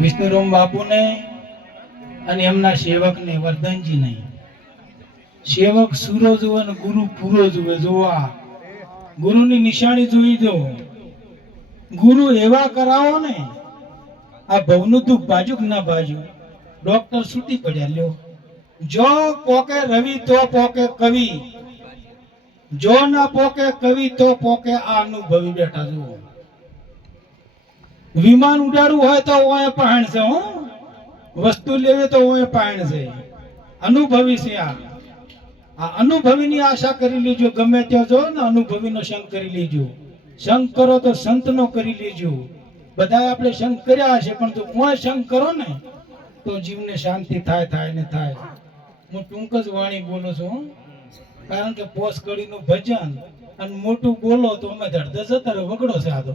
વિષ્ણુરામ બાપુને અને એમના સેવકને વર્ધનજીને સેવક સૂરો જુએ ને ગુરુ પૂરો જુએ. જોવા ગુરુની નિશાની જોઈ દો. ગુરુ એવા કરાવો ને આ ભવનું દુઃખ બાજુ ના બાજુ ડોક્ટર છૂટી પડ્યા. લ્યો જો પોકે રવિ તો પોકે કવિ, જો ના પોકે કવિ તો પોકે આ અનુભવી બેઠા. જુઓ વિમાન ઉડાડવું હોય તો ઓય પહાણ છે. હો વસ્તુ લેવી તો ઓય પહાણ છે. અનુભવી છે. આ અનુભવીની આશા કરી લેજો. ગમે ત્યાં જો ને અનુભવીનો સંગ કરી લેજો. સંગ કરો તો સંતનો કરી લેજો. બધા આપણે સંગ કર્યા હશે પણ જો ઓય સંગ કરો ને તો જીવને શાંતિ થાય ને થાય. હું ટૂંક જ વાણી બોલું છું કારણ કે પોસ કડીનું ભજન અને મોટું બોલો તો અમે ધડધસ અત્યારે વગડો છે. આ તો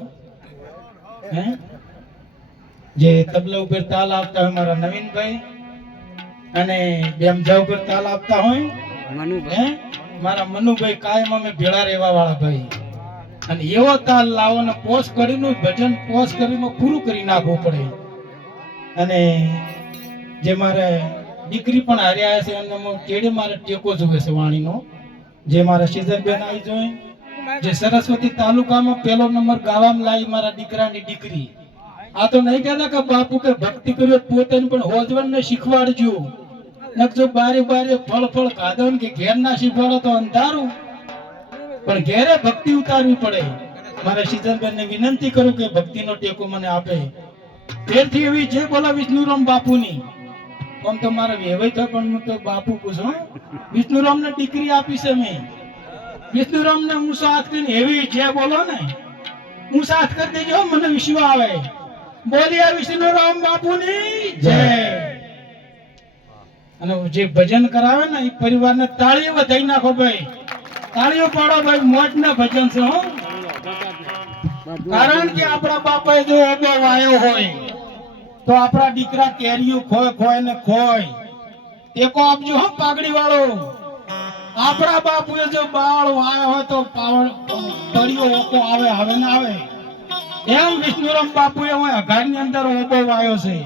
જે તબલા ઉપર તાલ આપતા હોય મારા નવીનભાઈ અને બેમજા ઉપર તાલ આપતા હોય મારા મનુભાઈ, કાયમ અમે ભેળા રહેવા વાળા ભાઈ. અને એવો તાલ લાવો ને પોસ કડીનું ભજન પોસ કડીમાં પૂરું કરી નાખવું પડે. અને જે મારે દીકરી પણ હાર્યા છે એમને કેડે મારે ટેકો જોવે છે વાણીનો. જે મારા શીતલબેન આવી જોઈએ, જે સરસ્વતી તાલુકામાં પહેલો નંબર ગાવામાં લાવી મારા દીકરાની દીકરી. આ તો નહીં કહેતા કે બાપુ કે ભક્તિ કર્યો પોતાને પણ હોજવણને શીખવાડજો. નકજો બારે બારે ફળ ખાધો ને કે ઘેર ના શીખવાડો તો અંધારું. પણ ઘેરે ભક્તિ ઉતારવી પડે. મારા શીતલબેન ને વિનંતી કરું કે ભક્તિનો ટેકો મને આપે. ફેરથી એવી જે બોલા વિષ્ણુરામ બાપુની. આમ તો મારે વેવાય થાય પણ હું તો બાપુ પૂછો. વિષ્ણુરામ ને દીકરી આપી છે મેં. વિષ્ણુરામ ને હું સાથ કરીને એવી જે બોલો ને હું સાથ કરી દેજો. મને વિશ્વાસ આવે. બોલિયા વિષ્ણુરામ બાપુની જય. અને જે ભજન કરાવે ને એ પરિવારને તાળીઓ વધાઈ નાખો ભાઈ. તાળીઓ પાડો ભાઈ. મોજ ના ભજન છે. હો કારણ કે આપણા બાપાએ જો એડો વાયો હોય તો આપણા દીકરા કેરીઓ ખોય ને ખોય. ટેકો આપજો હો પાઘડી વાળો. આપણા બાપુએ જો બાળ વાયો હોય તો તળિયો ઓકો આવે હવે ના આવે. એમ વિષ્ણુરામ બાપુએ અઘારની અંદર ઓબો વાયો છે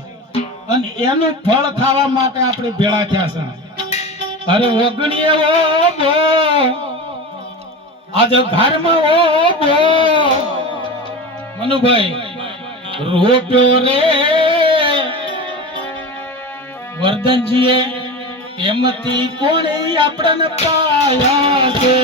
અને એનું ફળ ખાવા માટે આપણે ભેળા થયા છે. અરે ઓગણીએ ઓબો આજે ઘરમાં ઓબો મનુભાઈ રોટો રે વર્ધનજીએ એમથી કોણે આપણને પાયા છે.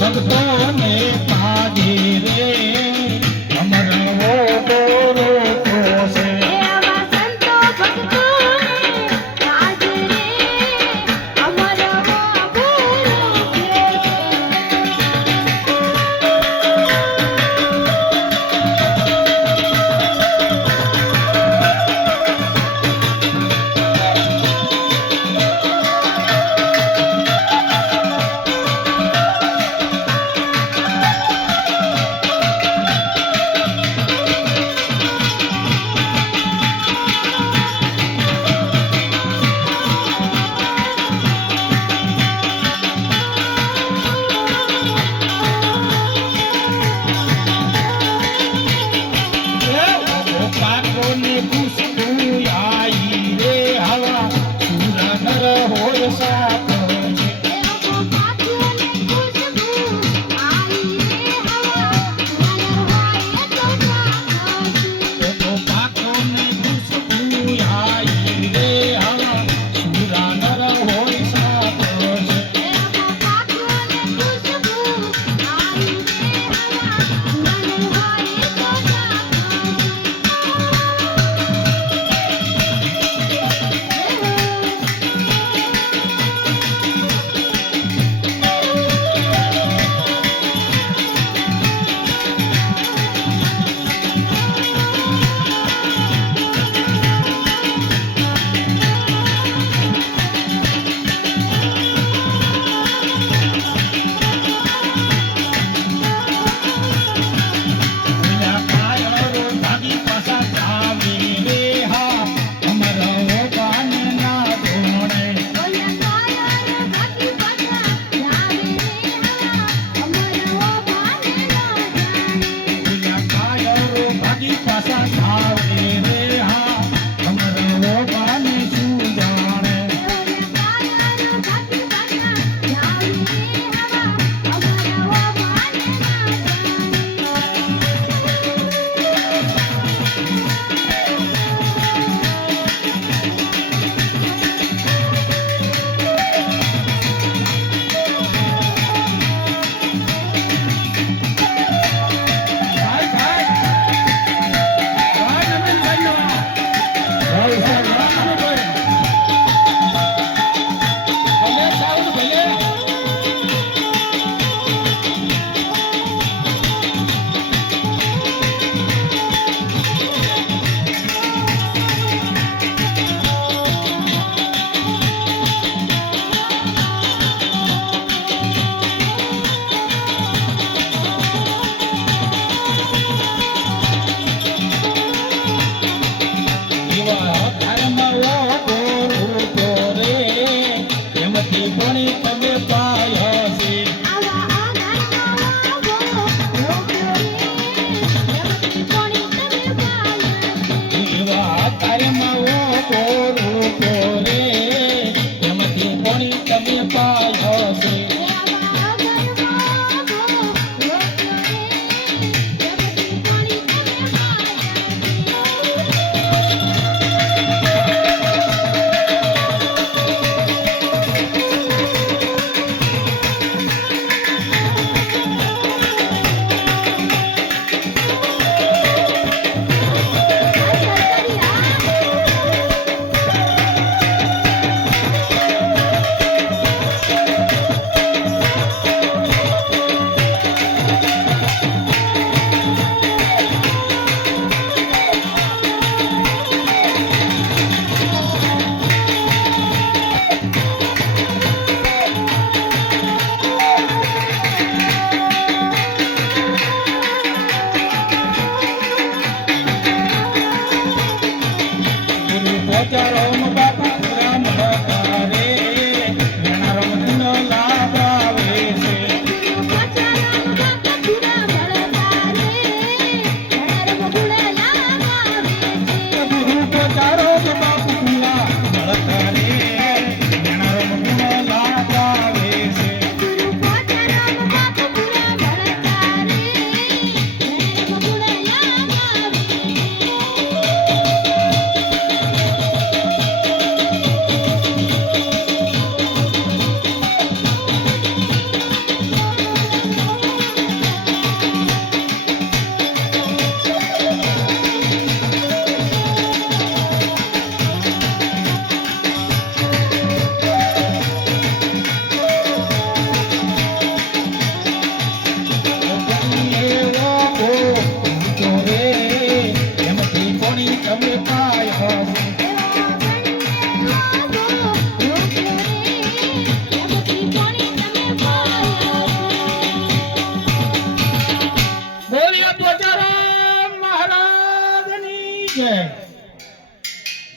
ભક્તો